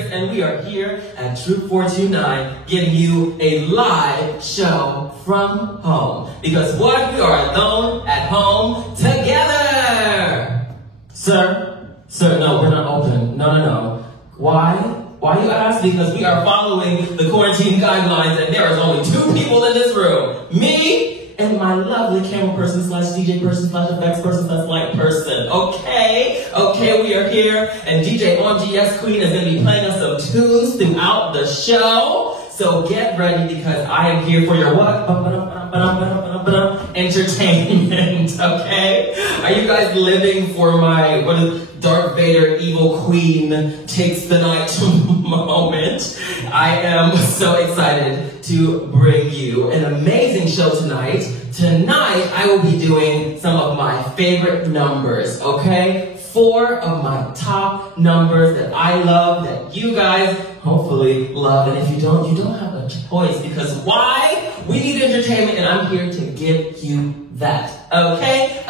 Hendrix, and we are here at Troop 429 giving you a live show from home. Because what? We are alone at home together! Sir, no, we're not open. No. Why? Why you ask? Because we are following the quarantine guidelines and there is only 2 people in this room. Me and my lovely camera person / DJ person / effects person / light person. Okay, we are here and DJ OMGS Queen is going to be playing us some tunes throughout the show. So get ready because I am here for your what? Entertainment, okay? Are you guys living for my, Darth Vader, evil queen, takes the night moment? I am so excited to bring you an amazing show tonight. Tonight, I will be doing some of my favorite numbers, okay? 4 of my top numbers that I love, that you guys hopefully love. And if you don't have a choice because why? We need entertainment and I'm here to give you that, okay?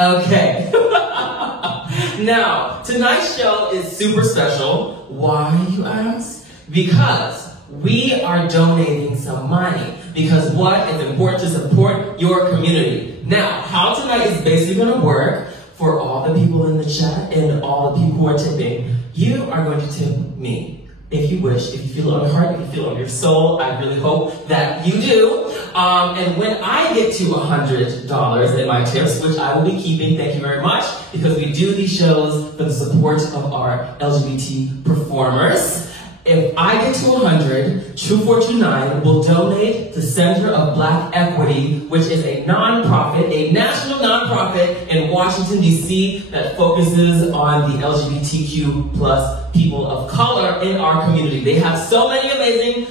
Now, tonight's show is super special. Why, you ask? Because we are donating some money. Because what? It's important to support your community. Now, how tonight is basically going to work for all the people in the chat and all the people who are tipping, you are going to tip me. If you wish, if you feel it on your heart, if you feel it on your soul, I really hope that you do. And when I get to $100 in my tips, which I will be keeping, thank you very much, because we do these shows for the support of our LGBT performers. If I get to 100, Troop 429 will donate to Center of Black Equity, which is a nonprofit, a national nonprofit in Washington, D.C. that focuses on the LGBTQ plus people of color in our community. They have so many amazing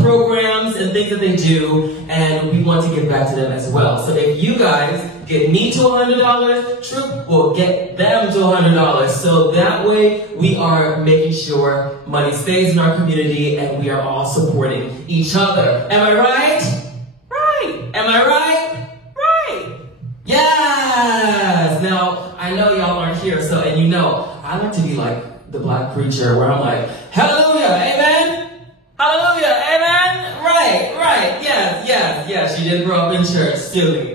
programs and things that they do, and we want to give back to them as well. So if you guys get me to $100, Troop will get them to $100. So that way we are making sure money stays in our community and we are all supporting each other. Am I right? Right. Am I right? Right. Yes. Now, I know y'all aren't here, so, and you know, I like to be like the black preacher where I'm like, hallelujah, amen? Hallelujah, amen? Right. Yes. You didn't grow up in church, silly.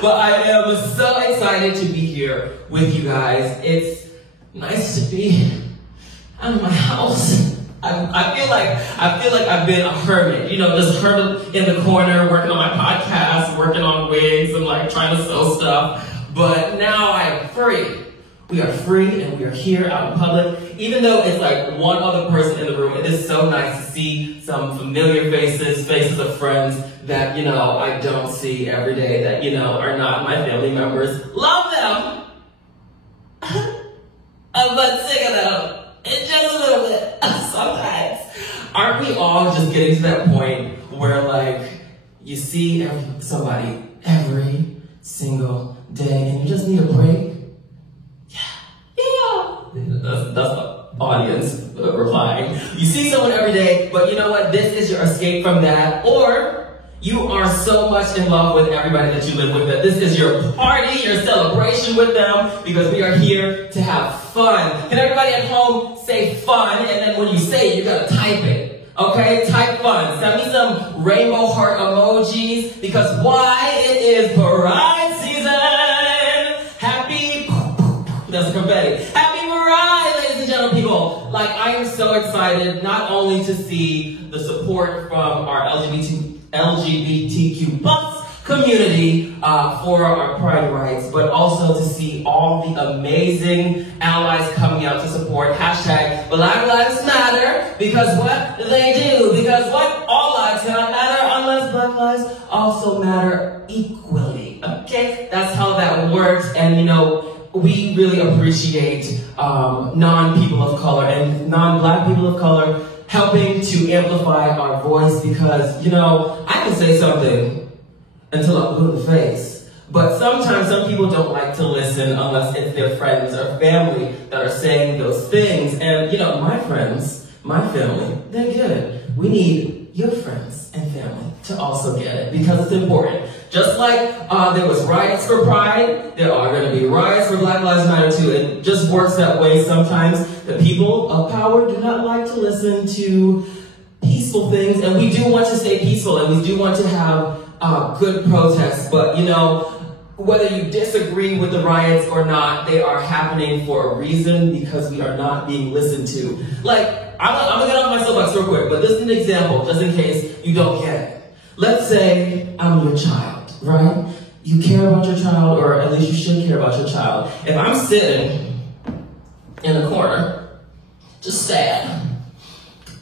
But I am so excited to be here with you guys. It's nice to be out of my house. I feel like I've been a hermit. You know, this hermit in the corner working on my podcast, working on wigs and like trying to sew stuff. But now I'm free. We are free and we are here out in public. Even though it's like one other person in the room, it is so nice to see some familiar faces of friends that, you know, I don't see every day that, you know, are not my family members. Love them! But sick of them. It's just a little bit sometimes. Aren't we all just getting to that point where like you see somebody every single day and you just need a break? That's the audience replying. You see someone every day, but you know what? This is your escape from that. Or you are so much in love with everybody that you live with that this is your party, your celebration with them, because we are here to have fun. Can everybody at home say fun? And then when you say it, you gotta type it. Okay? Type fun. Send me some rainbow heart emojis, because why? It is Pride season. Happy, that's confetti. Happy Pride, ladies and gentlemen, people. Like, I am so excited not only to see the support from our LGBTQ plus community for our Pride rights, but also to see all the amazing allies coming out to support hashtag Black Lives Matter, because what they do, because what all lives cannot matter unless Black lives also matter equally, okay? That's how that works, and you know, we really appreciate non-people of color and non-Black people of color helping to amplify our voice, because, you know, I can say something until I'm blue in the face, but sometimes some people don't like to listen unless it's their friends or family that are saying those things. And, you know, my friends, my family, they're good. We need your friends and family family to also get it because it's important. Just like there was riots for Pride, there are going to be riots for Black Lives Matter too. It just works that way sometimes. The people of power do not like to listen to peaceful things, and we do want to stay peaceful, and we do want to have good protests, but you know, whether you disagree with the riots or not, they are happening for a reason because we are not being listened to. Like, I'm gonna get off my soapbox real quick, but this is an example, just in case you don't get it. Let's say I'm your child, right? You care about your child, or at least you should care about your child. If I'm sitting in a corner, just sad,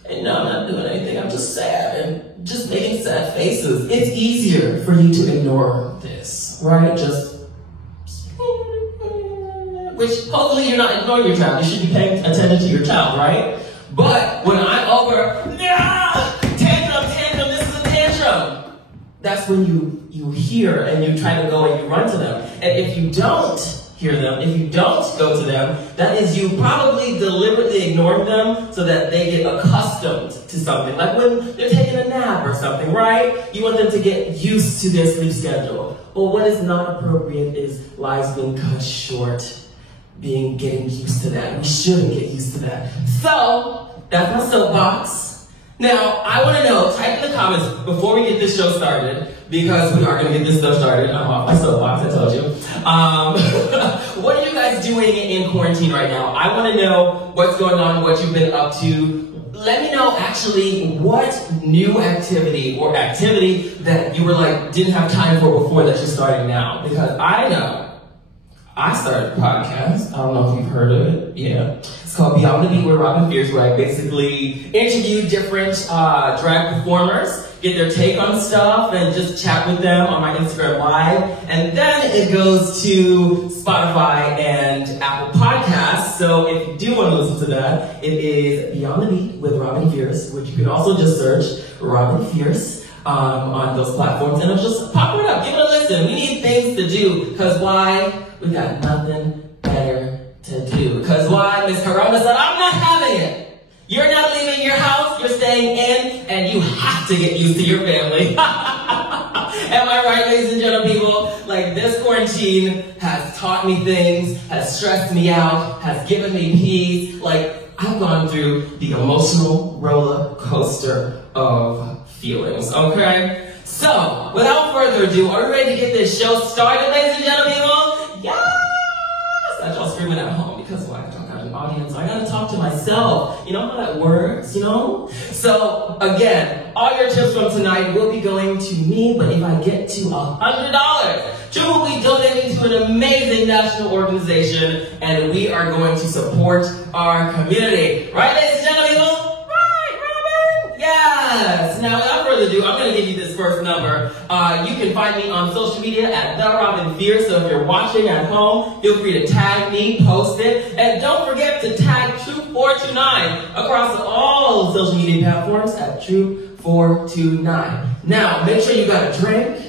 and no, I'm not doing anything, I'm just sad and just making sad faces, it's easier for you to ignore this, right? Which hopefully you're not ignoring your child. You should be paying attention to your child, right? But when I'm over, tantrum, this is a tantrum. That's when you hear and you try to go and you run to them. And if you don't hear them, if you don't go to them, that is you probably deliberately ignoring them so that they get accustomed to something. Like when they're taking a nap or something, right? You want them to get used to their sleep schedule. Well, what is not appropriate is lives being cut short, getting used to that. We shouldn't get used to that. So, that's my soapbox. Now, I want to know, type in the comments before we get this show started, because we are going to get this show started. I'm off my soapbox, I told you. What are you guys doing in quarantine right now? I want to know what's going on, what you've been up to. Let me know actually what new activity or activity that you were like, didn't have time for before that you're starting now. Because I know I started a podcast. I don't know if you've heard of it. Yeah. It's called Beyond the Beat with Robin Fierce, where I basically interview different drag performers, get their take on stuff, and just chat with them on my Instagram Live. And then it goes to Spotify and Apple Podcasts. So if you do want to listen to that, it is Beyond the Beat with Robin Fierce, which you can also just search Robin Fierce on those platforms, and it'll just pop it up. Give it a listen. We need things to do, because why? We got nothing better to do. Because why? Miss Corona said, I'm not having it. You're not leaving your house, you're staying in, and you have to get used to your family. Am I right, ladies and gentlemen, people? Like, this quarantine has taught me things, has stressed me out, has given me peace. Like, I've gone through the emotional roller coaster of feelings, okay? So, without further ado, are we ready to get this show started, ladies and gentlemen, people? Yes! I y'all screaming at home because I don't got an audience. I gotta talk to myself. You know how that works, you know? So, again, all your tips from tonight will be going to me, but if I get to $100, Drew will be donating to an amazing national organization, and we are going to support our community. Right, ladies and gentlemen? Yes! Now, without further ado, I'm going to give you this first number. You can find me on social media at The Robin Fierce, so if you're watching at home, feel free to tag me, post it, and don't forget to tag Troop429 across all social media platforms at Troop429. Now, make sure you got a drink,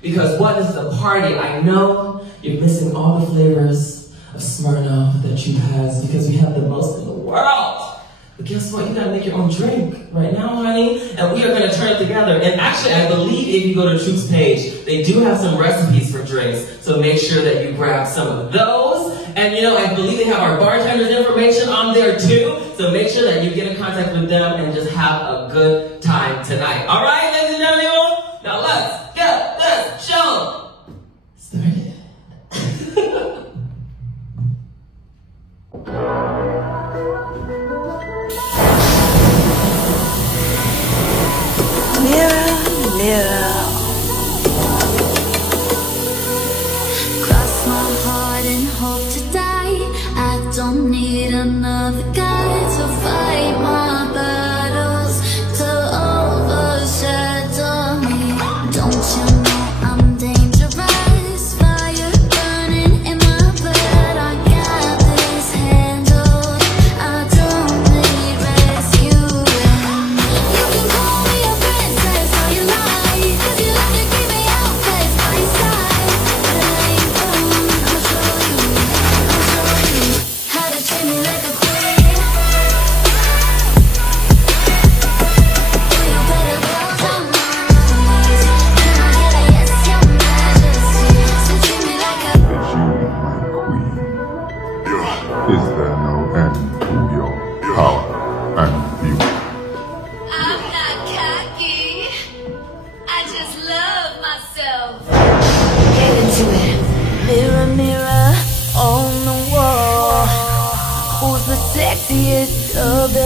because what is the party? I know you're missing all the flavors of Smirnoff that Troop has, because we have the most in the world. But guess what? You gotta make your own drink right now, honey. And we are gonna turn it together. And actually, I believe if you go to Troop's page, they do have some recipes for drinks. So make sure that you grab some of those. And you know, I believe they have our bartender's information on there too. So make sure that you get in contact with them and just have a good time tonight. All right, ladies and gentlemen? Now let's get this show started. Mirror, mirror, cross my heart and hope to die. I don't need another guy to fight my battles, to overshadow me. Don't you know I'm dangerous? Fire burning in my blood. I got this handled. I don't need rescuing. You can call me a princess all you like.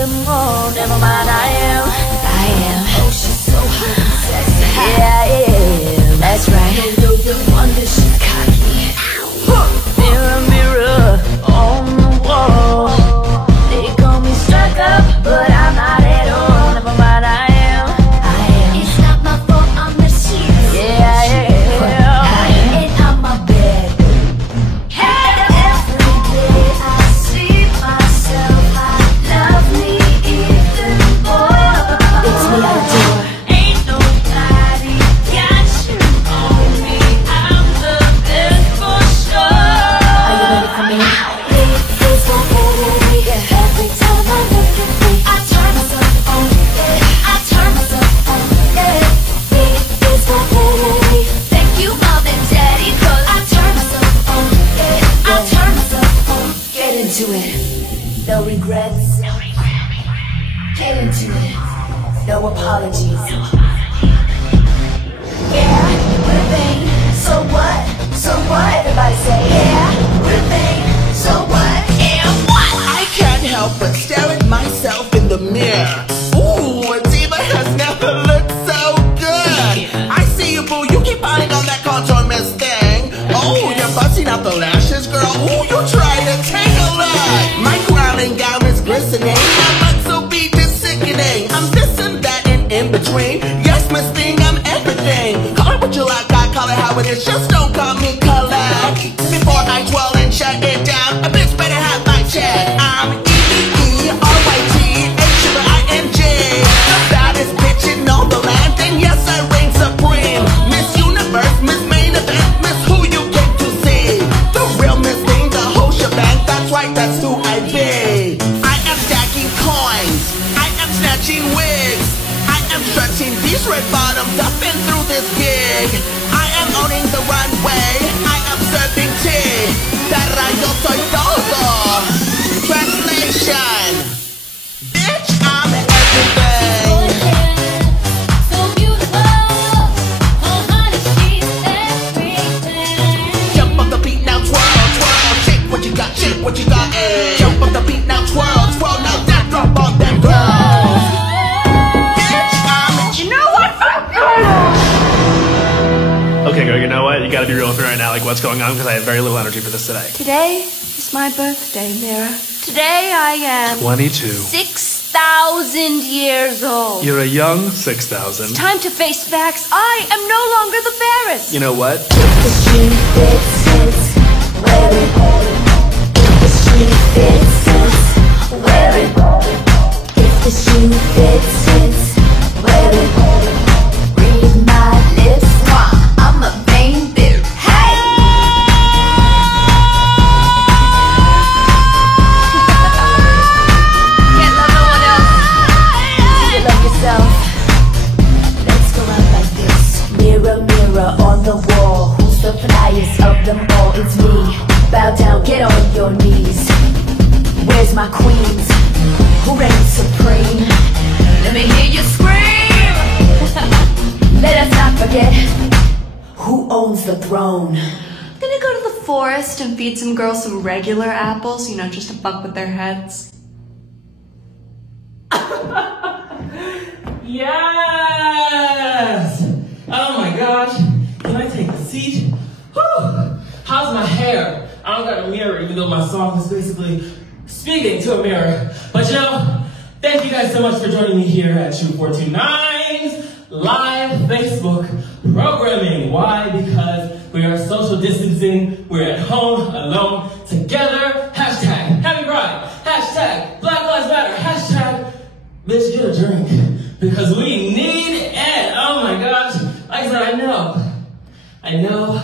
them all. Never mind, I am. Oh, she's so hot and sexy. Yeah, I am. That's right. No wonder she's cocky. Mirror, mirror on the wall. They call me stuck up, but I'm not at all. Never mind, I am. It's not my fault, I'm the shit. Yeah, I am. And I'm a bed. Every day I see myself. I love me even more. It's me out the door. Ain't nobody got you on me. I'm the best for sure. Are you ready for me? It's my enemy. Every time I look at me, I turn myself on. Yeah, I turn myself on. Yeah, it's my enemy. Thank you, mom and daddy, 'cause I turn myself on. Yeah, I turn myself on. Get into it. No regrets. Get into it. No apologies. Yeah, we're vain. So what? So what? Everybody say, yeah, we're vain. So what? And what? I can't help but stare at myself in the mirror. Ooh, a diva has never looked so good. I see you, boo, you keep eyeing on that contour miss thing. Oh, you're busting out the lashes, girl. Ooh, you try to take a look. My crown and gown is glistening. My butt so beat is sickening. I'm this and that and in between. Yes, Miss Thing, I'm everything. Call it what you like, I call it how it is. Just don't call me collab. Before I twirl and shut it down, a bitch better have my check. I'm EEERYTHING. The baddest bitch in all the land, and yes, I reign supreme. Miss Universe, Miss Main Event, Miss who you came to see. The real Miss Thing, the whole shebang. That's right, that's who I be. I am stacking coins. I am snatching wigs. I am stretching these red bottoms up and through this gig. I am owning the runway. I am serving tea. Perra, yo soy todo. Translation. Bitch, I'm everything. So beautiful. Oh, honey, she's everything. Jump on the beat now, twirl, twirl. Shake what you got, shake what you got. Jump on the beat now, twirl, twirl. Now that drop on them girls. Bitch, I'm. You know what? Okay, girl, you know what? You gotta be real with me right now, like what's going on, because I have very little energy for this today. Today is my birthday, Mira. Today I am 22. 6,000 years old. You're a young 6,000. Time to face facts. I am no longer the fairest. You know what? If the shoe fits, wear it. If the shoe fits, wear it. If the shoe fits, wear it. Read my lips, I'm a vain bitch. Hey! Can't love no one else. You love yourself. Let's go out like this. Mirror, mirror on the wall. Who's the flyest of them all? It's me. Bow down, get on your knees. Where's my queens? Who reigns supreme? Let me hear you scream. Let us not forget who owns the throne. I'm gonna go to the forest and feed some girls some regular apples, you know, just to fuck with their heads. Yes! Oh my gosh. Can I take a seat? Whew. How's my hair? I don't got a mirror, even though my song is basically speaking to a mirror. But you know, thank you guys so much for joining me here at 2429's live Facebook programming. Why? Because we are social distancing, we're at home, alone, together. Hashtag Happy Pride. Hashtag Black Lives Matter. Hashtag bitch, get a drink. Because we need it. Oh my gosh. Like I said, I know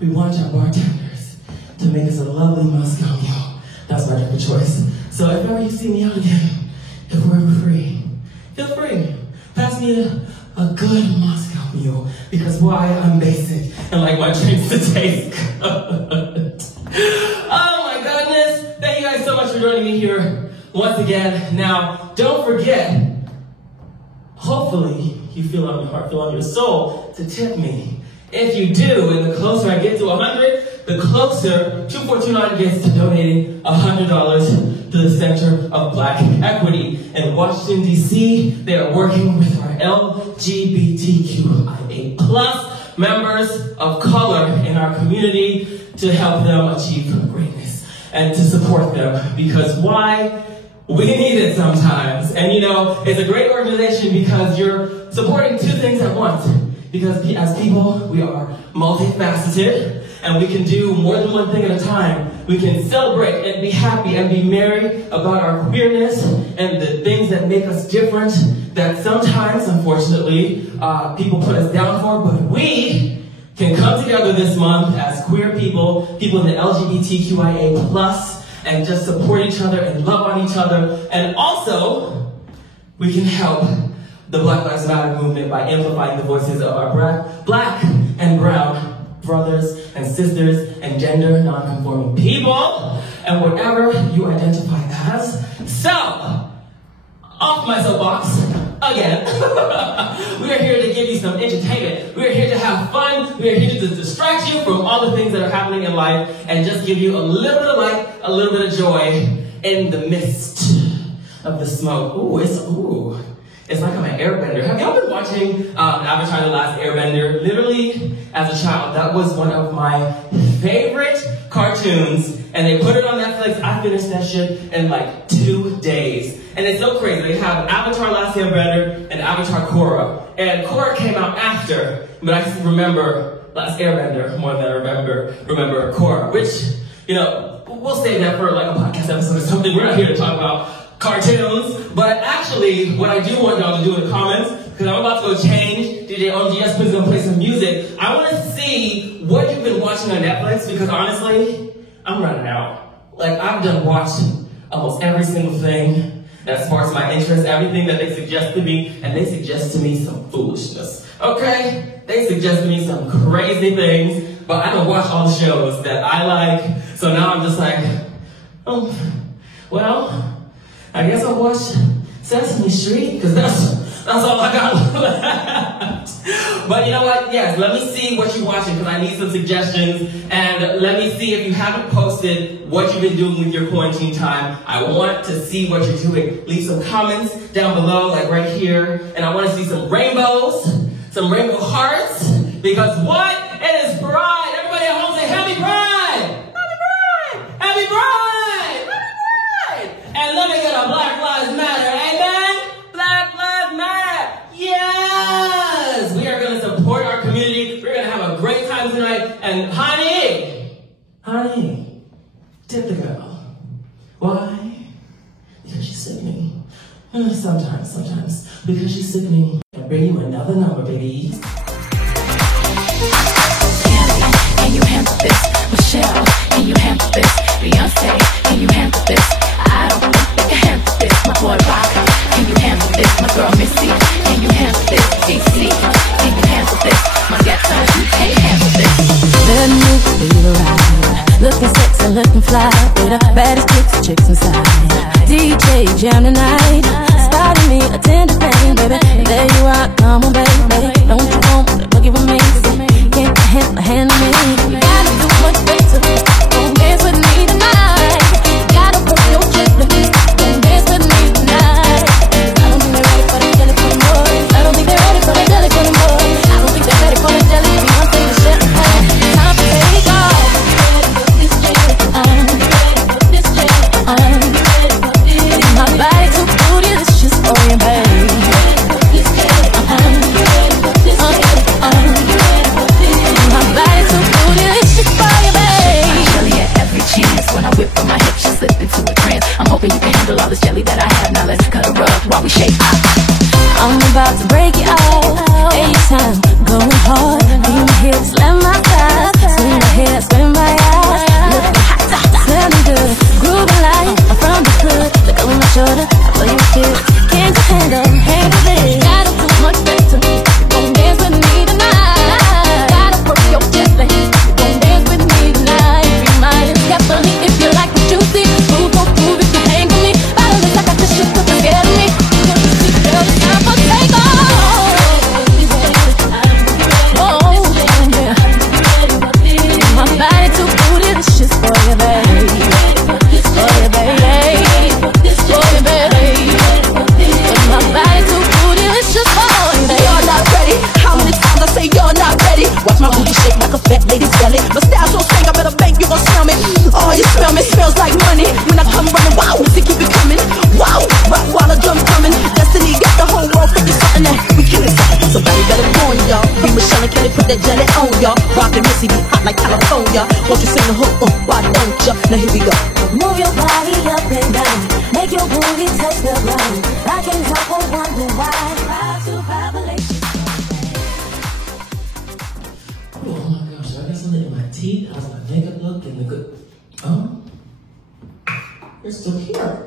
we want our bartenders to make us a lovely Moscow Mule. That's my drink of choice. So if ever you see me out again, if we're ever free, feel free. Pass me a good Moscow Mule. Because why? I'm basic and like my drinks to taste good. Oh my goodness. Thank you guys so much for joining me here once again. Now, don't forget, hopefully you feel on your heart, feel on your soul to tip me If you do, and the closer I get to 100, the closer 2429 gets to donating $100 to the Center of Black Equity. In Washington, D.C., they are working with our LGBTQIA+ members of color in our community to help them achieve greatness and to support them. Because why? We need it sometimes. And you know, it's a great organization because you're supporting two things at once. Because as people, we are multifaceted, and we can do more than one thing at a time. We can celebrate and be happy and be merry about our queerness and the things that make us different that sometimes, unfortunately, people put us down for, but we can come together this month as queer people, people in the LGBTQIA+, and just support each other and love on each other. And also, we can help the Black Lives Matter movement by amplifying the voices of our black and brown brothers and sisters and gender non-conforming people and whatever you identify as. So, off my soapbox again. We are here to give you some entertainment. We are here to have fun. We are here to distract you from all the things that are happening in life and just give you a little bit of light, a little bit of joy in the midst of the smoke. It's like I'm an airbender. Have y'all been watching Avatar: The Last Airbender? Literally, as a child, that was one of my favorite cartoons, and they put it on Netflix. I finished that shit in like 2 days. And it's so crazy. They have Avatar: Last Airbender and Avatar Korra. And Korra came out after, but I just remember Last Airbender more than I remember Korra, which, you know, we'll save that for like a podcast episode or something. We're not here to talk about cartoons, but actually, what I do want y'all to do in the comments, because I'm about to go change, DJ OMGS, please go play some music. I want to see what you've been watching on Netflix, because honestly, I'm running out. Like, I've done watched almost every single thing that sparks my interest, everything that they suggest to me, and they suggest to me some foolishness, okay? They suggest to me some crazy things, but I don't watch all the shows that I like, so now I'm just like, oh, well, I guess I'll watch Sesame Street, because that's all I got left. But you know what? Yes, let me see what you're watching, because I need some suggestions. And let me see if you haven't posted what you've been doing with your quarantine time. I want to see what you're doing. Leave some comments down below, like right here. And I want to see some rainbows, some rainbow hearts, because what? It is Pride. Everybody at home say Happy Pride! Happy Pride! Happy Pride! And let me get a Black Lives Matter, amen? Black Lives Matter, yes! We are going to support our community. We're going to have a great time tonight. And honey, tip the girl. Why? Because she's sickening. Sometimes. Because she's sickening. I bring you another number, baby. Can you handle this? Michelle, can you handle this? Beyonce, can you handle this? I don't think they can handle this. My boy Rocker, can you handle this? My girl Missy, can you handle this? DC, can you handle this? My ghetto, you can't handle this. The new baby ride, looking sexy, looking fly, with the baddest chicks inside. DJ jam tonight, spotting me a tender thing, baby. There you are, come on, baby. Don't you want to boogie with me? Can't handle me. You gotta do much better. Don't dance with me tonight. Gotta put your chest with me. Don't dance with me tonight. I don't think they're ready for the jelly for the boys. I don't think they're ready for the jelly for the boys. I don't think they're ready for the jelly. Beyonce the chef. Time to take off. This jelly on. This jelly on. My body too bootylicious for you, babe. This jelly on. This jelly on. My body too bootylicious for you, babe. My jelly at every chance. When I whip from my hips, she slip into a trance. I'm hoping you can handle all this jelly that I have. Now let's cut a rug while we shake. I'm about to break it off. Anytime, going hard. Be my hips, slam my thighs. Swing my hair, spin my eyes. Looking hot, smelling good. Grooving like I'm from the hood. Look over my shoulder, I blow your kiss. Can't you handle this? Gotta do much better. Don't dance with me tonight. Gotta work your chest, baby. Don't dance with me tonight. Be mine, carefully if you like what you see. Move, don't move if you hang with me. Bottle this, I got this shit, put the scared of me. Girl, it's time for take off. Oh, yeah. Can you put that jelly on ya? Rockin' Missy be hot like California. Won't you sing the hook? Why don't ya? Now here we go. Move your body up and down. Make your booty touch the ground. I can't help but wonder why. Proud to violate. Oh my gosh, I got something in my teeth. How's my makeup look and the good? Oh, you're still here.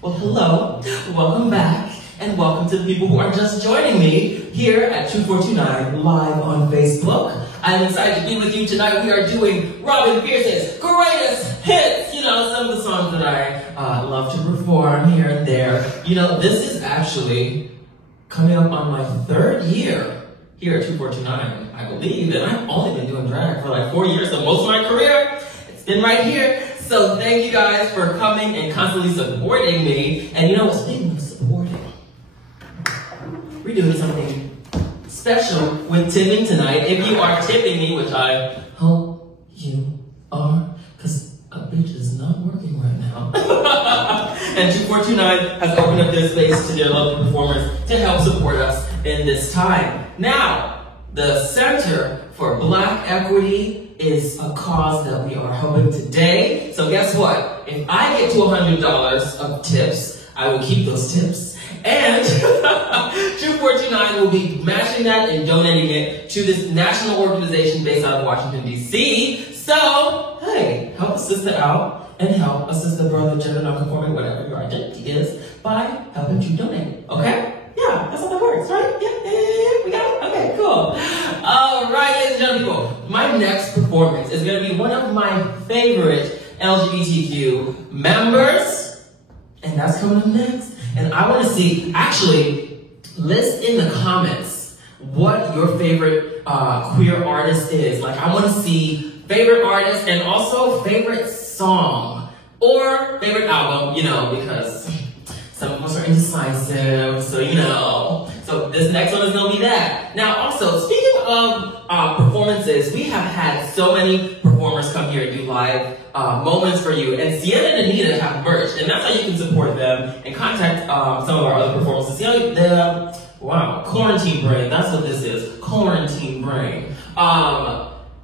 Well, hello, welcome back, and welcome to the people who are just joining me here at 2429 live on Facebook. I'm excited to be with you tonight. We are doing Robin Pierce's greatest hits. You know, some of the songs that I love to perform here and there. You know, this is actually coming up on my 3rd year here at 2429, I believe, and I've only been doing drag for like 4 years, so most of my career, it's been right here. So thank you guys for coming and constantly supporting me. And you know what, speaking of supporting, we're doing something special with tipping tonight. If you are tipping me, which I hope you are, because a bitch is not working right now. And 2429 has opened up their space to their lovely performers to help support us in this time. Now, the Center for Black Equity is a cause that we are helping today. So guess what? If I get to $100 of tips, I will keep those tips. And 2429 will be matching that and donating it to this national organization based out of Washington, D.C. So, hey, help a sister out and help a sister, brother, gender non-conforming, whatever your identity is, by helping to donate. Okay? Yeah, that's how that works, right? Yeah. We got it? Okay, cool. All right, ladies and gentlemen, my next performance is going to be one of my favorite LGBTQ members, and that's coming up next. And I want to see, actually, list in the comments what your favorite queer artist is. Like, I want to see favorite artist and also favorite song or favorite album, you know, because some of us are indecisive, so you know. So this next one is going to be that. Now also, speaking of performances, we have had so many performers come here and do live moments for you. And Sienna and Anita have merch, and that's how you can support them and contact some of our other performances. You know, wow, Quarantine Brain, that's what this is, Quarantine Brain.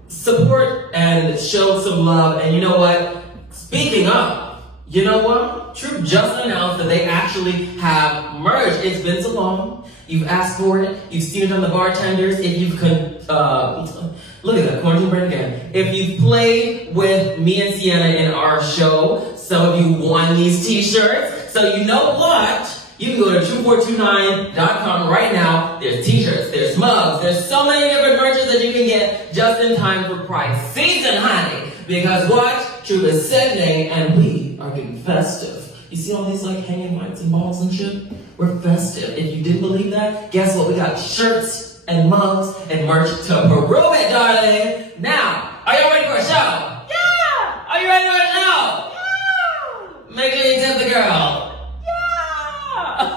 Support and show some love, and you know what? Speaking of, you know what? Troop just announced that they actually have merch. It's been so long. You've asked for it. You've seen it on the bartenders. If you've look at that, Quarantine Brain again. If you've played with me and Sienna in our show, some of you won these t-shirts. So you know what? You can go to 2429.com right now. There's t-shirts, there's mugs, there's so many different merches that you can get just in time for Pride season, honey. Because what? Troop is sickening and we are getting festive. You see all these like hanging lights and balls and shit? We're festive. If you didn't believe that, guess what? We got shirts and mugs and merch to prove it, darling. Now, are you ready for a show? Yeah! Are you ready for a show? Yeah! Make sure you tip the girl. Yeah!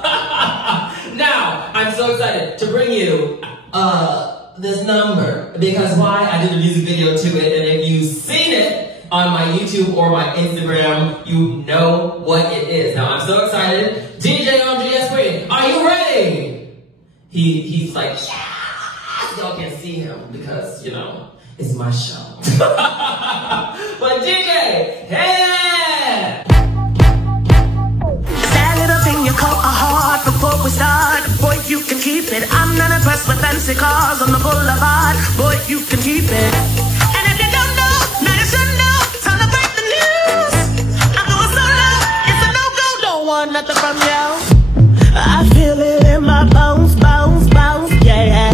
Now, I'm so excited to bring you this number because why? I did a music video to it, and if you've seen it on my YouTube or my Instagram, you know what it is. Now, I'm so excited. DJ on GS Queen, are you ready? He's like, yeah! Y'all can't see him because, you know, it's my show. But DJ, hey! That little thing you call a heart before we start. Boy, you can keep it. I'm not impressed with fancy cars on the boulevard. Boy, you can keep it. And if you don't know, now you should know. Time to break the news. I'm going solo. It's a no-go. Don't want nothing from you. I feel it in my bones, bones, bones, yeah.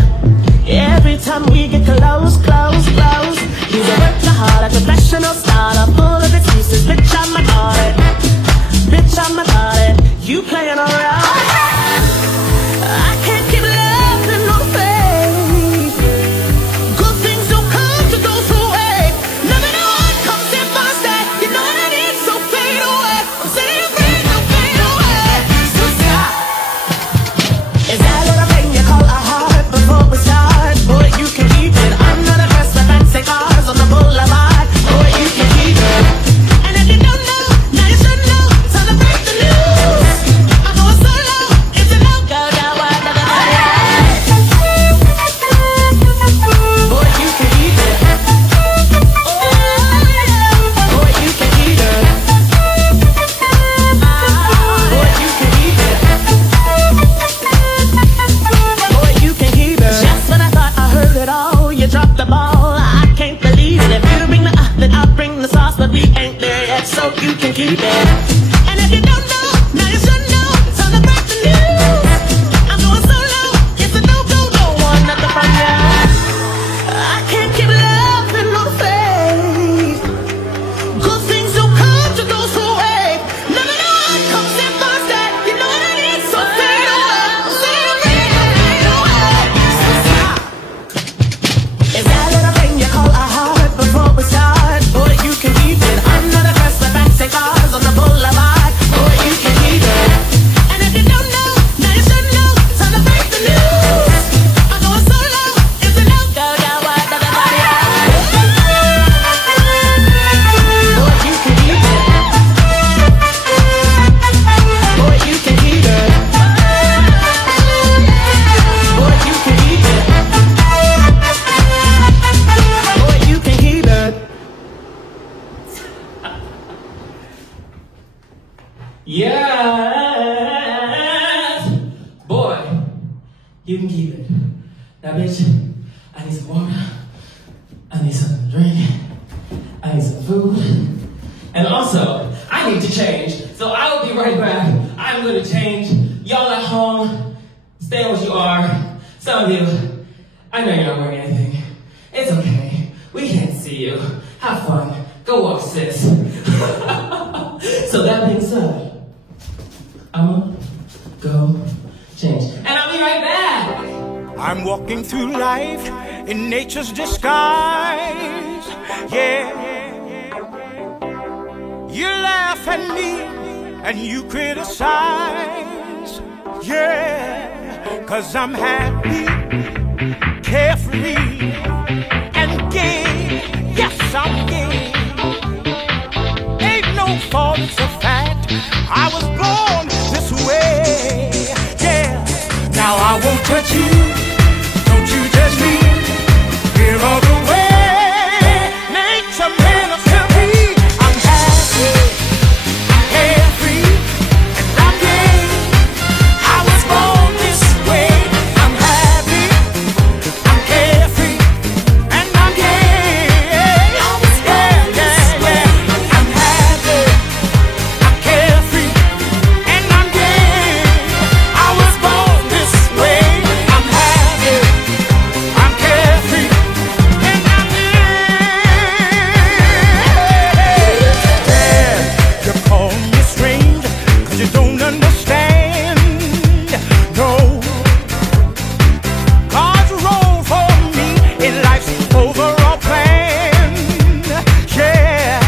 Every time we get close, close, close. You work your heart, a professional starter, full of excuses. Bitch, I'm about it. Bitch, I'm about it. You playing around. I can't keep loving no fake. Good things don't come to those who wait. Never know what comes in my stay. You know what I need, so fade away. I'm saying fade, so fade away. You can keep it. Now, bitch, I need some water. I need something to drink. I need some food. And also, I need to change. So I will be right back. I'm going to change. Y'all at home, stay as you are. Some of you, I know you're not wearing anything. It's okay. We can't see you. Have fun. Go walk, sis. So that being said, I'ma go change. And I'll be right back. I'm walking through life in nature's disguise. Yeah. You laugh at me and you criticize. Yeah. 'Cause I'm happy, carefree, and gay. Yes, I'm gay. Ain't no fault, it's a fact. I was born this way. Yeah. Now I won't touch you. Don't you judge me. We're all the way. Nature made us to be. I'm happy, I'm carefree, and I'm gay. I was born this way. I'm happy, I'm carefree, and I'm gay. I was born this way. I'm happy, I'm carefree, and I'm gay. I was born this way. I'm happy, I'm carefree, and I'm gay. Yeah, you call me strange 'cause you don't understand. No, God's role for me in life's overall plan. Yeah,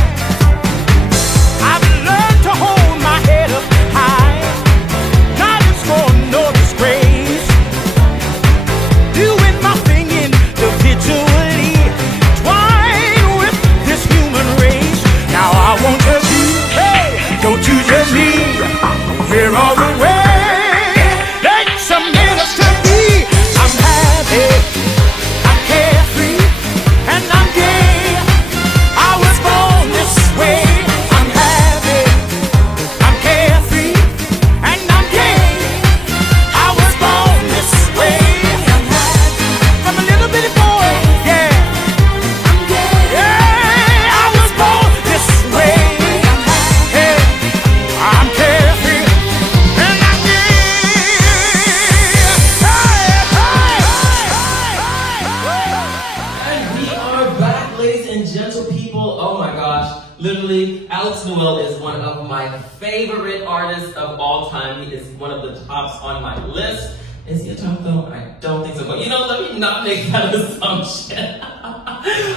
I've learned to hold my head up high, not in scorn nor disgrace, doing my thing individually, twine with this human race. Now I won't judge you, hey, don't you judge me. We're all the way. That's a minute to be. I'm happy, I'm carefree, and I'm gay. I was born this way. I'm happy, I'm carefree, and I'm gay. I was born this way. I'm happy, from a little bitty boy, yeah. I'm gay. Yeah, I was born this way. I'm happy, I'm carefree, and I'm gay. And we are back, ladies and gentle people. Oh my gosh. Literally, Alex Noel is one of my favorite artists of all time. He is one of the tops on my list. Is he a top though? I don't think so. But you know, let me not make that assumption.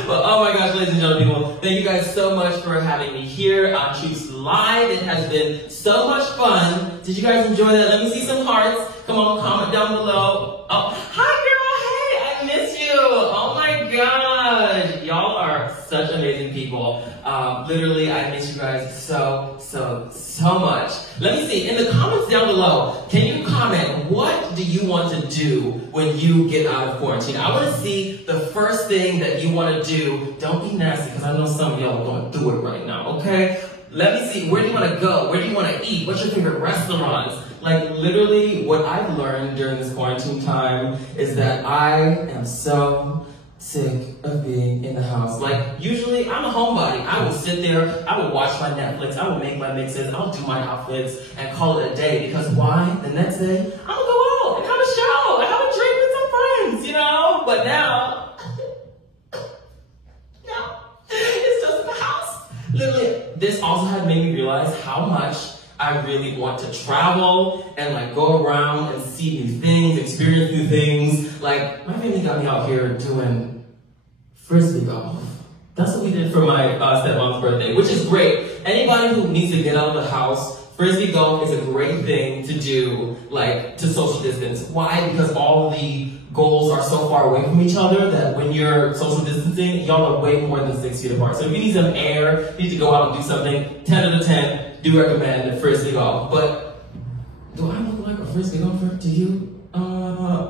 But oh my gosh, ladies and gentle people, thank you guys so much for having me here on Truths Live. It has been so much fun. Did you guys enjoy that? Let me see some hearts. Come on, comment down below. Oh, hi girl, hey, I miss you. Oh my gosh. Y'all are such amazing people. Literally, I miss you guys so much. Let me see, in the comments down below, can you comment, what do you want to do when you get out of quarantine? I want to see the first thing that you want to do. Don't be nasty, because I know some of y'all are going through it right now, okay? Let me see, where do you want to go? Where do you want to eat? What's your favorite restaurants? Like, literally, what I've learned during this quarantine time is that I am so sick of being in the house. Like, usually, I'm a homebody. I will sit there, I will watch my Netflix, I will make my mixes, I'll do my outfits, and call it a day. Because why? The next day, I'm gonna go out and have a show, and have a drink with some friends, you know? But now, it's just in the house. Literally, this also had made me realize how much I really want to travel and like go around and see new things, experience new things. Like, my family got me out here doing frisbee golf. That's what we did for my stepmom's birthday, which is great. Anybody who needs to get out of the house, frisbee golf is a great thing to do, like, to social distance. Why? Because all the goals are so far away from each other that when you're social distancing, y'all are way more than 6 feet apart. So if you need some air, you need to go out and do something, 10 out of 10, do recommend frisbee golf. But do I look like a frisbee golfer to you?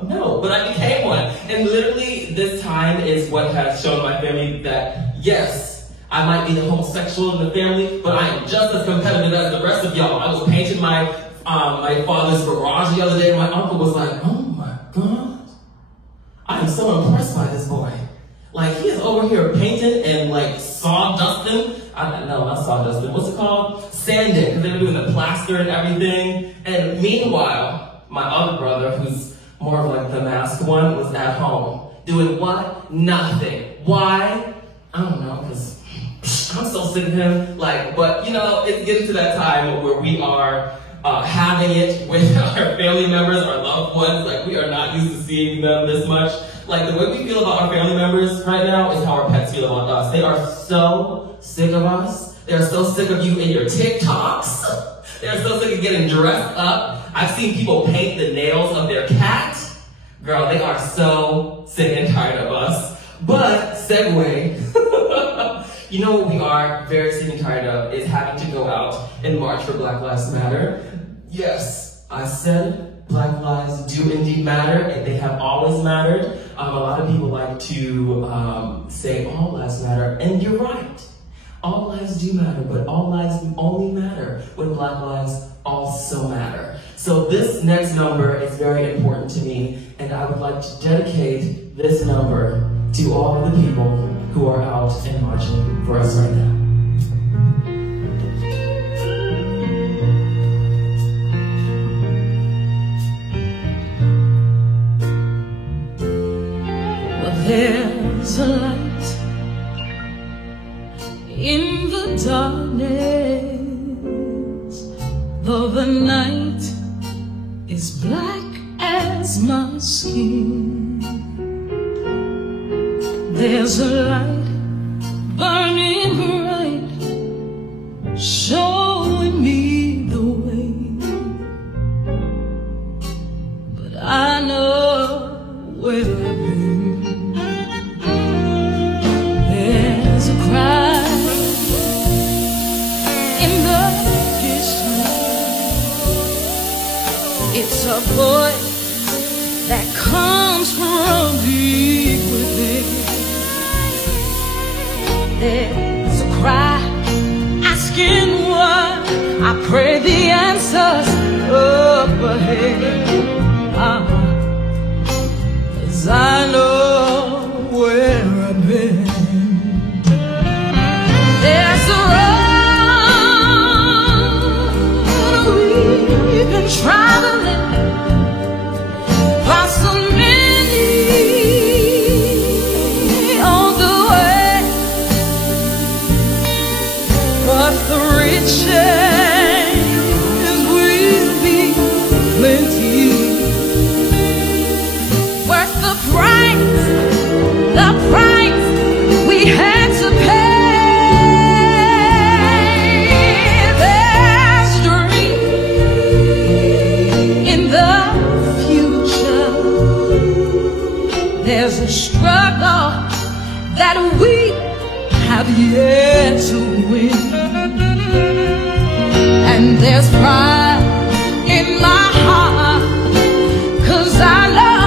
No, but I became one. And literally, this time is what has shown my family that, yes, I might be the homosexual in the family, but I am just as competitive as the rest of y'all. I was painting my father's garage the other day, and my uncle was like, oh my God. so impressed by this boy. Like, he is over here painting and like sawdusting. No, not sawdusting. What's it called? Sanding, because they were doing the plaster and everything. And meanwhile, my other brother, who's more of like the masked one, was at home. Doing what? Nothing. Why? I don't know, because I'm so sick of him. Like, but you know, it's getting to that time where we are having it with our family members, our loved ones. Like, we are not used to seeing them this much. Like, the way we feel about our family members right now is how our pets feel about us. They are so sick of us. They are so sick of you in your TikToks. They are so sick of getting dressed up. I've seen people paint the nails of their cat. Girl, they are so sick and tired of us. But, segue, you know what we are very sick and tired of is having to go out and march for Black Lives Matter. Yes, I said Black lives do indeed matter, and they have always mattered. A lot of people like to say all lives matter, and you're right. All lives do matter, but all lives only matter when Black lives also matter. So this next number is very important to me, and I would like to dedicate this number to all of the people who are out and marching for us right now. There's a light in the darkness, though the night is black as my skin. There's a light burning bright, showing me the way, but I know where I've been. There's a cry in the distance. It's a voice that comes from deep within. There's a cry asking why. I pray the answers up ahead. As I know where I've been. There's a road we've been traveling by so many on the way, but the riches will be plenty, worth the price we had to pay. There's a struggle that we have yet to win, and there's pride in my heart, 'cause I know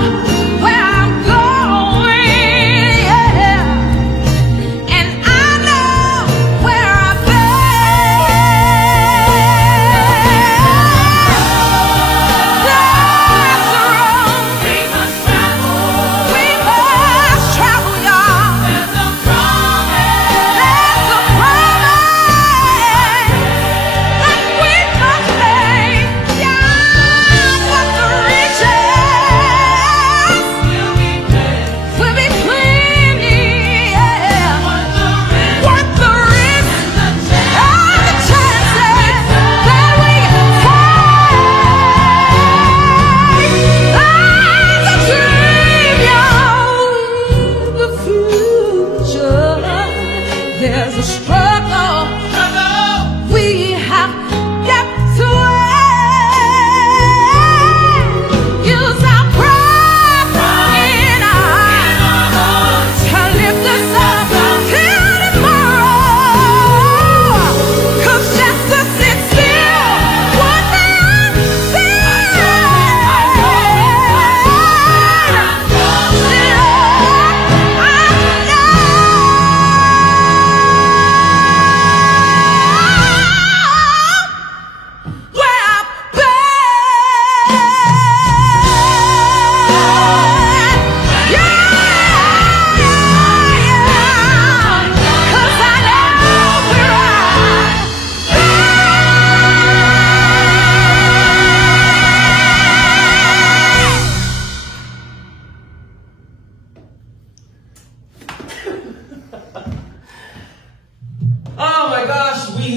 where I'm going, yeah. And I know where I've been. There's a road we must travel. That we must make, yeah.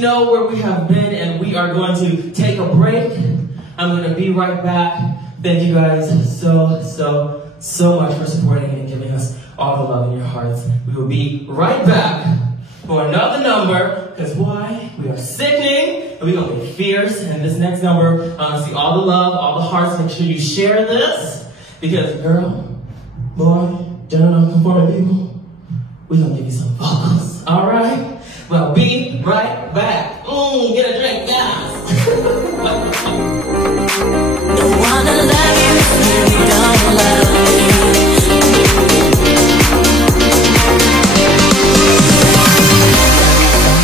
know where we have been, and we are going to take a break. I'm going to be right back. Thank you guys so much for supporting and giving us all the love in your hearts. We will be right back for another number, because why? We are sickening, and we're going to be fierce. And this next number, I want to see all the love, all the hearts. Make sure you share this, because girl, boy, gender non-conforming people, we're going to give you some vocals, all right? Well, be right back. Get a drink, guys. Don't wanna love you if you don't love me.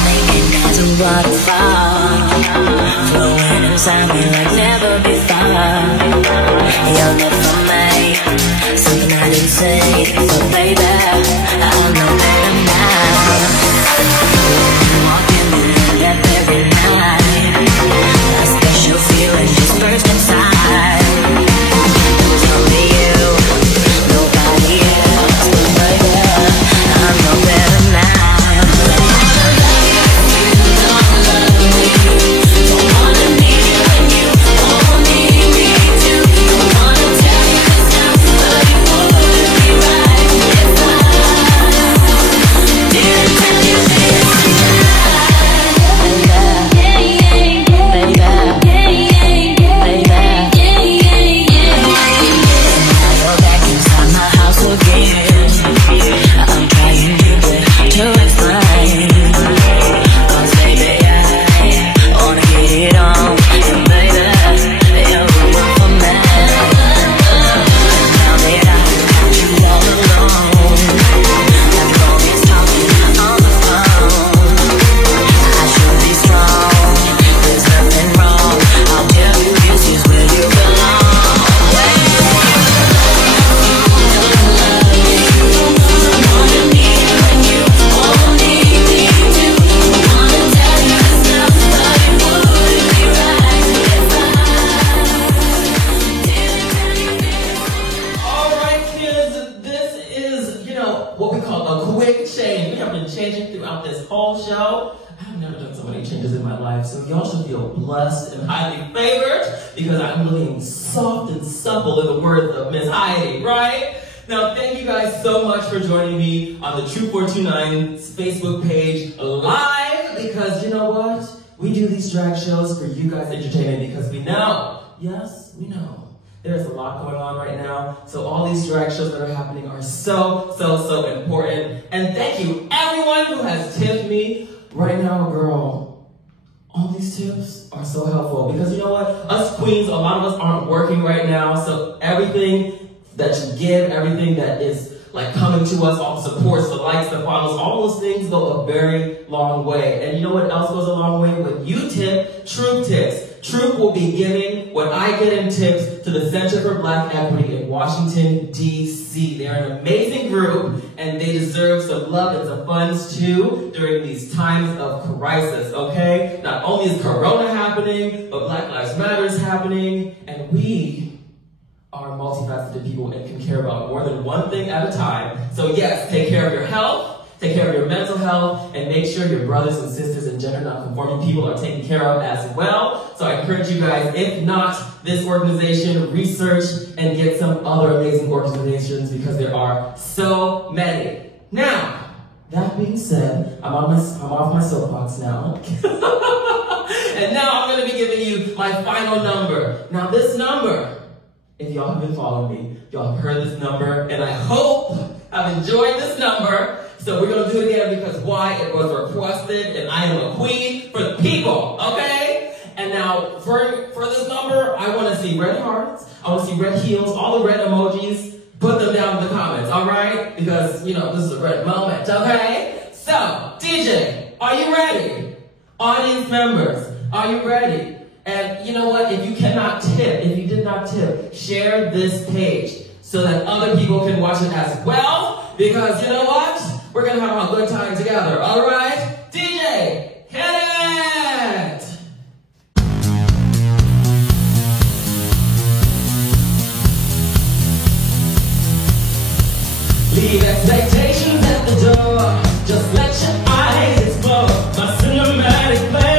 Making as a waterfall, flowing inside me like never before. You're never for me, something I didn't say, but baby, I know better now. Walking in that very night, a special feeling just burst inside. It's only you, nobody else, baby, I know better now. Don't wanna love you if you don't love me. Don't wanna need you when you don't need me too. Don't wanna tell you this now, but it wouldn't be right if I didn't tell you this. Blessed and highly favored, because I'm looking soft and supple in the words of Miss Heidi, right? Now, thank you guys so much for joining me on the True 429 Facebook page live, because you know what? We do these drag shows for you guys' entertainment, because we know, yes, we know, there's a lot going on right now. So all these drag shows that are happening are so important. And thank you everyone who has tipped me right now, girl. All these tips are so helpful, because you know what? Us queens, a lot of us aren't working right now, so everything that you give, everything that is like coming to us, all the supports, the likes, the follows, all those things go a very long way. And you know what else goes a long way? When you tip, Troop tips. Troop will be giving what I get in tips to the Center for Black Equity in Washington, D.C. They're an amazing group, and they deserve some love and some funds too during these times of crisis, okay? Not only is Corona happening, but Black Lives Matter is happening, and we are multifaceted people and can care about more than one thing at a time. So yes, take care of your health, take care of your mental health, and make sure your brothers and sisters and gender non-conforming people are taken care of as well. So I encourage you guys, if not this organization, research and get some other amazing organizations, because there are so many. Now, that being said, I'm off my soapbox now. And now I'm going to be giving you my final number. Now this number, if y'all have been following me, y'all have heard this number, and I hope I've enjoyed this number. So we're gonna do it again, because why? It was requested, and I am a queen for the people, okay? And now, for this number, I wanna see red hearts, I wanna see red heels, all the red emojis, put them down in the comments, all right? Because, you know, this is a red moment, okay? So, DJ, are you ready? Audience members, are you ready? And you know what? If you cannot tip, if you did not tip, share this page so that other people can watch it as well, because you know what? We're gonna have a good time together, all right? DJ, hit it! Leave expectations at the door. Just let your eyes explore my cinematic play.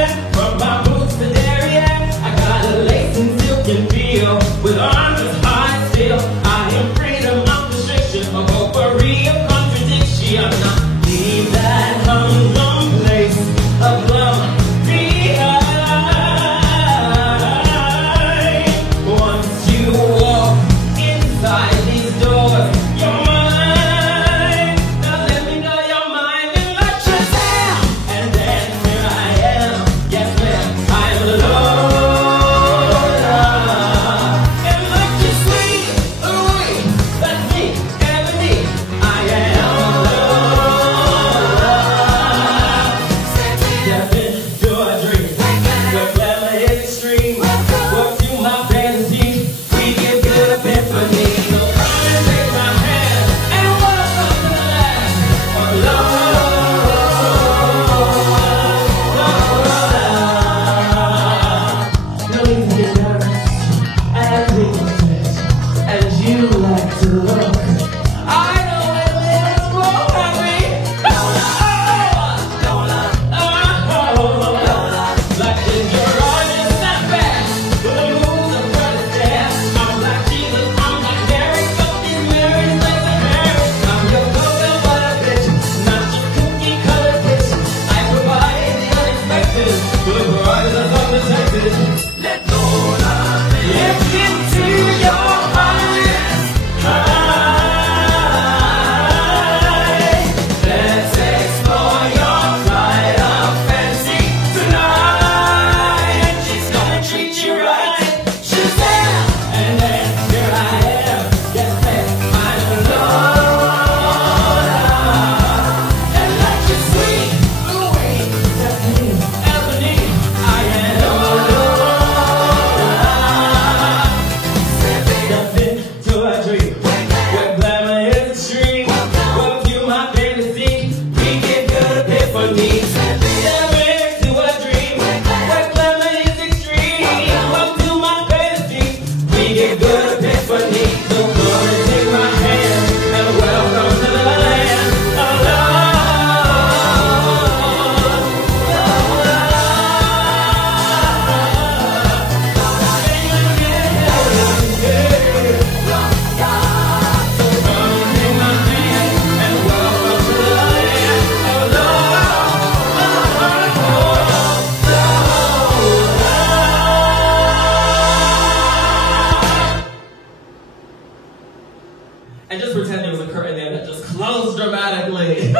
there was a curtain there that just closed dramatically.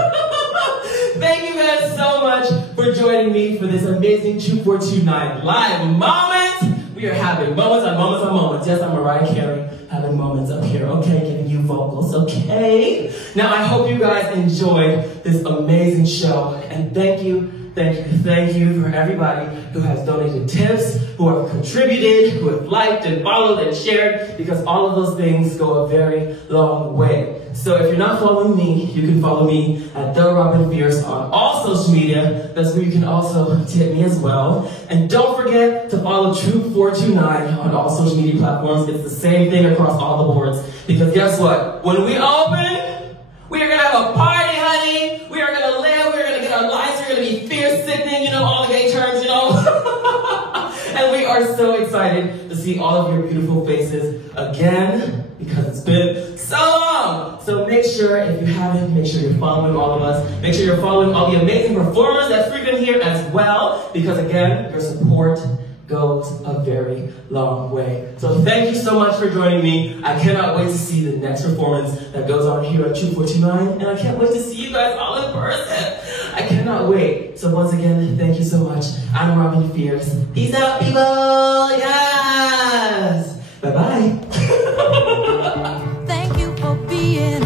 Thank you guys so much for joining me for this amazing 2429 live moment. We are having moments on moments on moments. Yes, I'm Mariah Carey, having moments up here, okay, giving you vocals, okay? Now, I hope you guys enjoyed this amazing show, and thank you for everybody who has donated tips, who have contributed, who have liked and followed and shared, because all of those things go a very long way. So if you're not following me, you can follow me at The Robin Fierce on all social media. That's where you can also tip me as well. And don't forget to follow Troop 429 on all social media platforms. It's the same thing across all the boards. Because guess what? When we open, we are going to have a party, honey. We are going to live. We're going to get our lives. We're going to be fierce, sickening, you know, all the gay terms, you know. And we are so excited to see all of your beautiful faces again, because it's been so long. So make sure, if you haven't, make sure you're following all of us. Make sure you're following all the amazing performers that frequent here as well, because again, your support goes a very long way. So thank you so much for joining me. I cannot wait to see the next performance that goes on here at Troop 429, and I can't wait to see you guys all in person. I cannot wait. So once again, thank you so much. I'm Robin Fierce. Peace out, people. Yes. Bye-bye. Thank you for being